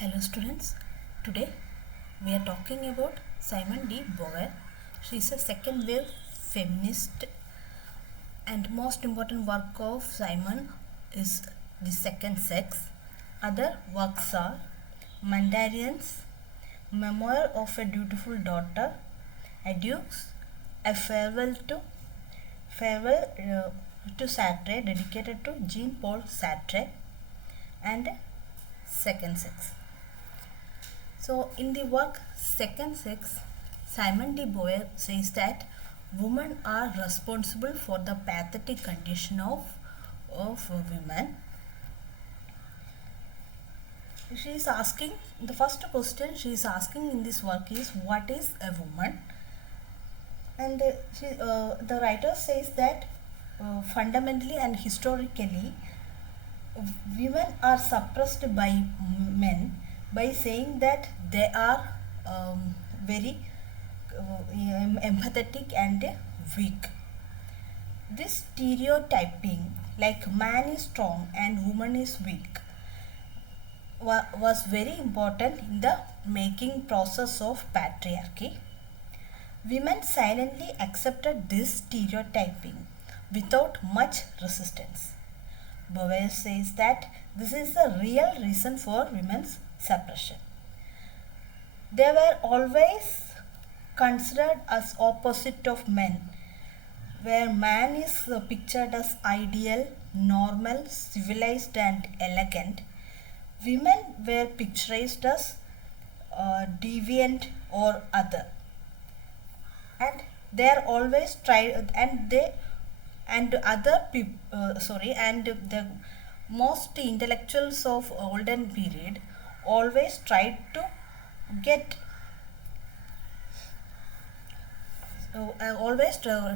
Hello students, today we are talking about SimonDeBovouir. She is a second wave feminist and most important work of Simon is The Second Sex. Other works are Mandarians, Memoir of a Dutiful Daughter, Adieux, a farewell to Sartre dedicated to Jean-Paul Sartre, and Second Sex. So, in the work Second Sex, SimonDeBovouir says that women are responsible for the pathetic condition of women. She is asking, the first question she is asking in this work is, what is a woman? And the writer says that fundamentally and historically, women are suppressed by men by saying that they are very empathetic and weak. This stereotyping, like man is strong and woman is weak, was very important in the making process of patriarchy. Women silently accepted this stereotyping without much resistance. Beauvoir says that this is the real reason for women's suppression. They were always considered as opposite of men, where man is pictured as ideal, normal, civilized and elegant. Women were pictured as deviant or other, and they are always tried, and the most intellectuals of olden period always tried to get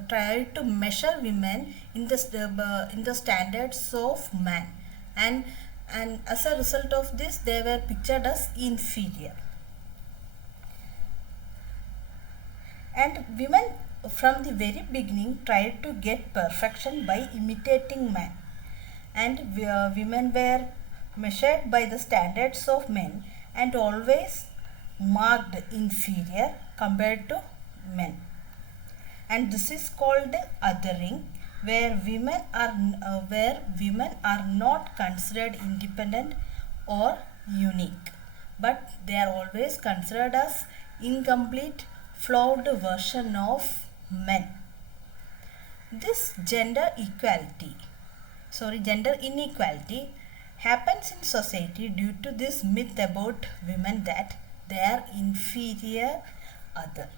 tried to measure women in the standards of man, and as a result of this they were pictured as inferior. And women from the very beginning tried to get perfection by imitating man, and women were measured by the standards of men and always marked inferior compared to men. And this is called othering, where women are not considered independent or unique, but they are always considered as incomplete, flawed version of men. This gender inequality happens in society due to this myth about women that they are inferior other.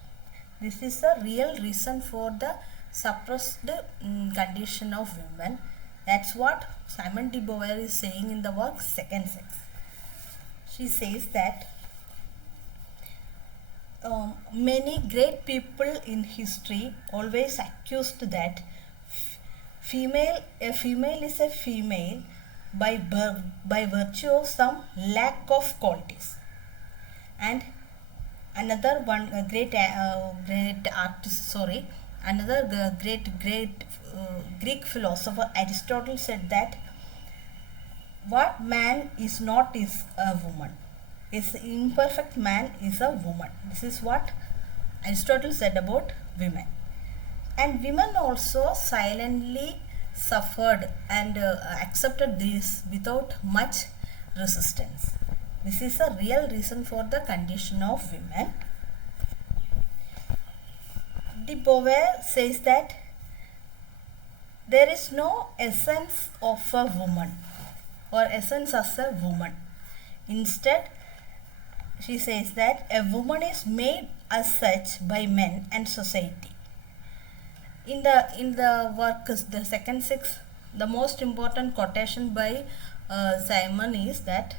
This is the real reason for the suppressed condition of women. That's what SimonDeBovouir is saying in the work Second Sex. She says that many great people in history always accused that a female is a female by virtue of some lack of qualities. And another one great Greek philosopher Aristotle said that what man is not is a woman. Is imperfect man is a woman. This is what Aristotle said about women. And women also silently suffered and accepted this without much resistance. This is a real reason for the condition of women. Beauvoir says that there is no essence of a woman or essence as a woman. Instead, she says that a woman is made as such by men and society. In the work The Second Sex, the most important quotation by Simon is that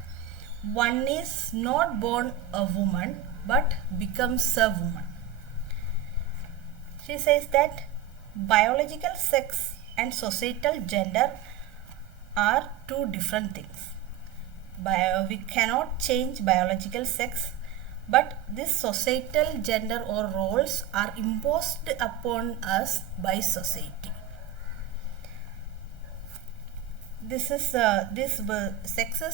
one is not born a woman but becomes a woman. She says that biological sex and societal gender are two different things. We cannot change biological sex, but this societal gender or roles are imposed upon us by society. Sex is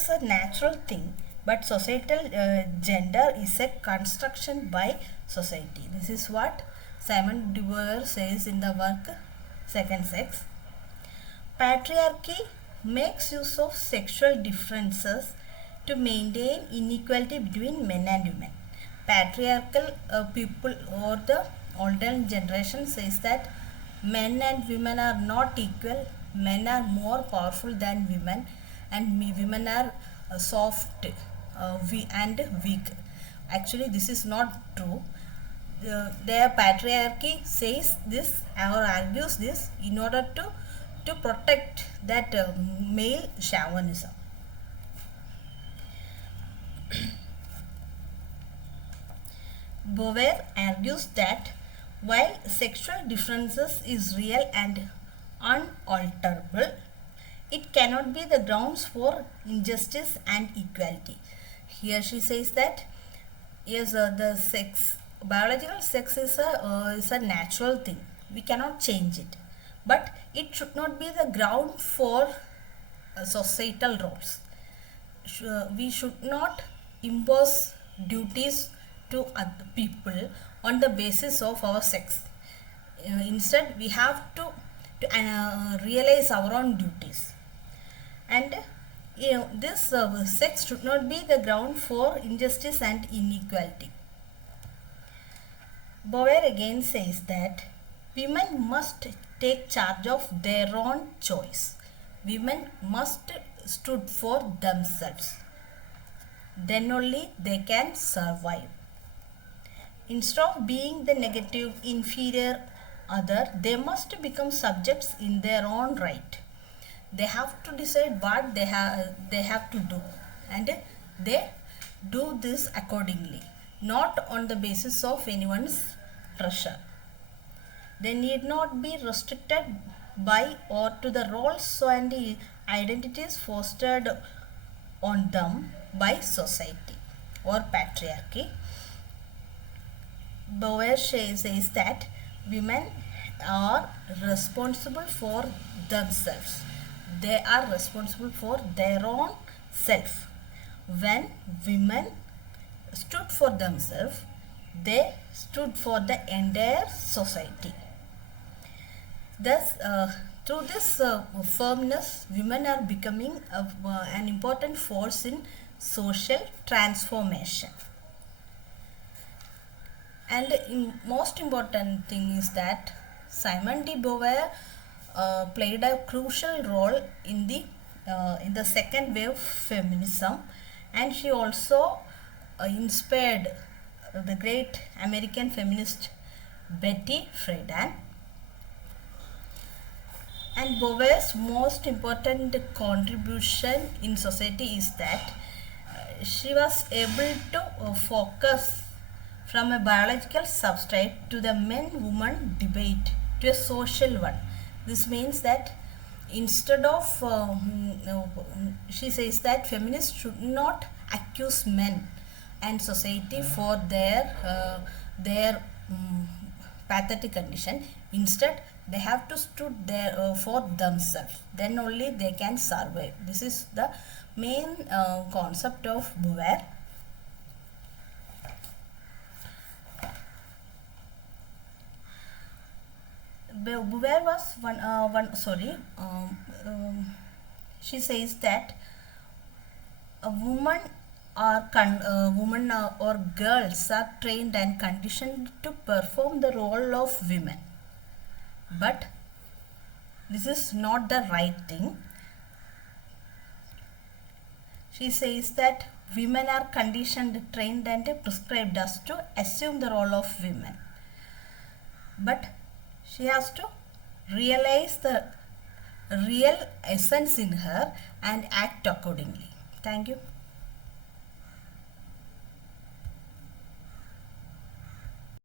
a natural thing but societal gender is a construction by society. This is what SimonDeBovouir says in the work Second Sex. Patriarchy makes use of sexual differences to maintain inequality between men and women. Patriarchal people or the older generation says that men and women are not equal. Men are more powerful than women, and women are soft and weak. Actually, this is not true. Their patriarchy says this or argues this in order to protect that male chauvinism. Beauvoir argues that while sexual differences is real and unalterable, it cannot be the grounds for injustice and equality. Here she says that yes, the biological sex is a natural thing. We cannot change it, but it should not be the ground for societal roles. We should not impose duties to other people on the basis of our sex. Instead, we have to realize our own duties. And this sex should not be the ground for injustice and inequality. Beauvoir again says that women must take charge of their own choice. Women must stood for themselves. Then only they can survive. Instead of being the negative, inferior other, they must become subjects in their own right. They have to decide what they have to do, and they do this accordingly, not on the basis of anyone's pressure. They need not be restricted by or to the roles and the identities fostered on them by society or patriarchy. Beauvoir says that women are responsible for themselves. They are responsible for their own self. When women stood for themselves, they stood for the entire society. Thus, through this firmness, women are becoming an important force in social transformation. And most important thing is that SimonDeBovouir played a crucial role in the second wave feminism, and she also inspired the great American feminist BettyFidan. And Beauvoir's most important contribution in society is that she was able to focus from a biological substrate to the men-woman debate to a social one. This means that instead of, she says that feminists should not accuse men and society for their pathetic condition. Instead, they have to stood there for themselves. Then only they can survive. This is the main concept of Beauvoir. Beauvoir was she says that a woman or girls are trained and conditioned to perform the role of women, but this is not the right thing. She says that women are conditioned, trained and prescribed us to assume the role of women, but she has to realize the real essence in her and act accordingly. Thank you.